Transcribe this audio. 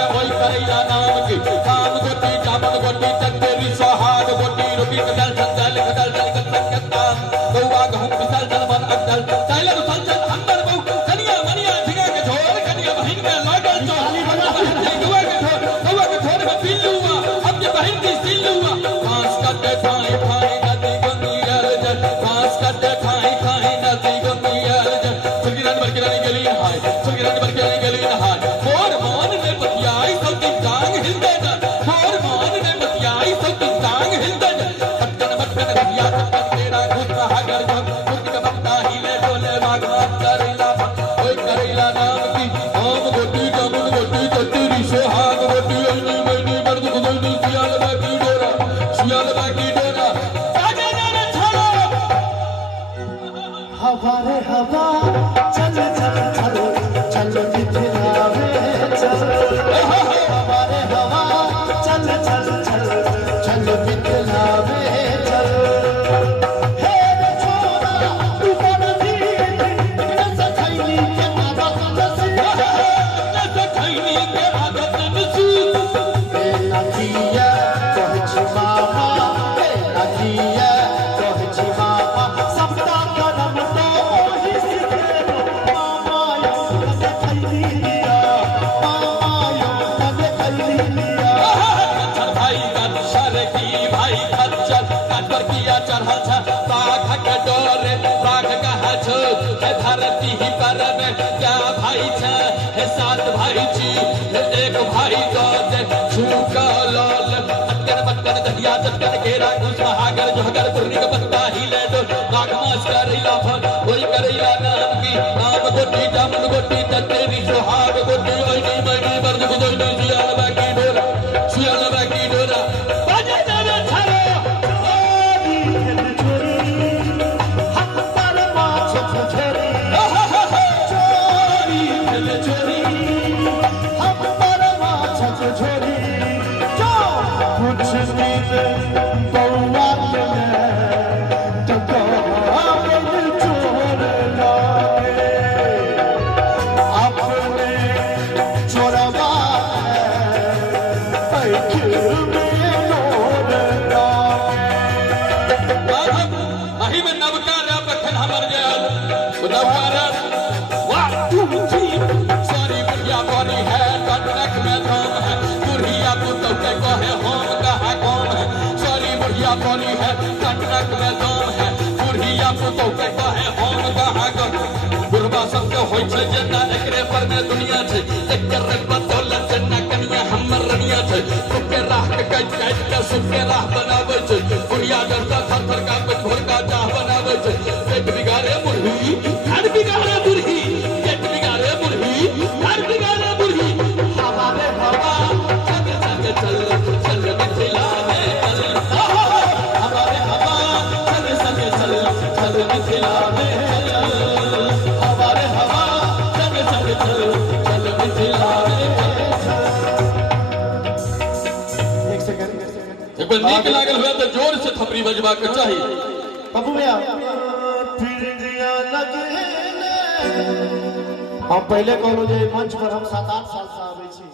है वही करैया नाम की काम गोटी जामन गोटी चंदेरी सोहाग गोटी रोटी कदल संदल कदल कदल गौवा गहूं पिसल जलवन अकदल चाइले उसल चल अंदर बहु कनिया मनिया झिगा के झोर कनिया बहिन में लागल चोली बना गौवा के झोर में पिल्लुआ अब ये बहिन की सिल्लुआ घास काटे खाए खाए नदी गंगिया जल घास काटे खाए खाए नदी गंगिया जल सुगिरन बरकिरानी गली हाय सुगिरन बरकिरानी गली हाय मोर मान ने बतियाई सब की टांग हिलदे जा मोर मान ने बतियाई सब की टांग हिलदे जा पटकन पटकन दिया पटकन तेरा खुद कहा कर जब खुद का बत्ता हिले डोले भागवत करेला ओए करेला नाम की ओम गोटी जामुन गोटी चतुरी सोहाग गोटी अइनी मैनी मर्द खुदनी सियाल बाकी डोरा आगे जाने छोड़ो हवारे हवा चल चल चल चल बिखरावे चल हवारे हवा चल चल चल चल बिखरावे चल हे रे छोरा तू बन दी न सखैली के आदत नसी ए लखिया कहछ मामा ए लखिया कहछ मामा सबका कदम तो ही सिखे मामा यो कदे खैली लिया मामा यो कदे खैली लिया चल भाई कंचर की भाई कंचर कंचर किया चढ़ा था बाघ के डोरे बाघ का छो है धरती ही पर में क्या भाई छे है सात भाई छी एक भाई दो दे छूका लाल अटकन पटकन दहिया चटकन घेरा घुस हागर जोगर पुरनी का पत्ता ही ले दो बाघ मास करैला फल कोई करैला नाम की नाम गोटी जामुन गोटी तेरी सोहाग गोटी ओइनी मैनी मर्द खुदनी सियाल बाकी डोरा बाजे जाने छाड़ो चोरी चोरी हम पर माछ छोरी चोरी चोरी हम पर माछ छोरी जो कुछ दिन बउआ के तो हम चोर लागे अपने चोरवा अही में नवकार बखन हमर गयल नवकार वाह तू जी सॉरी बुढ़िया बड़ी है कटक में धाम है बुढ़िया पुतौ के कहे हम कहा कौन है सॉरी बुढ़िया बड़ी है कटक में धाम है बुढ़िया पुतौ के कहे हम कहा कौन बुढ़वा सबके होय छै जेना एकरे पर में दुनिया छै एकर बदौलत जेना कनिया हमर रनिया छै सुके राह के काट के सुके राह बनाबै छै बुढ़िया डरता थर थर का घोर का चाह बनाबै छै पेट बिगाड़े बुढ़ी घर बिगाड़े बुढ़ी पेट बिगाड़े बुढ़ी घर बिगाड़े बुढ़ी हवारे हवा चल चल चल चल मिथिला में चल हवारे हवा चल चल चल चल मिथिला में हवारे हवा चल चल चल चल मिथिला में एक सेकंड एक बार नीक लागल हुए तो जोर से थपड़ी बजबा के चाहिए बाबू भैया फिर दिया लगे हम पहले कहलो जे मंच पर हम 7-8 साल से आबै छी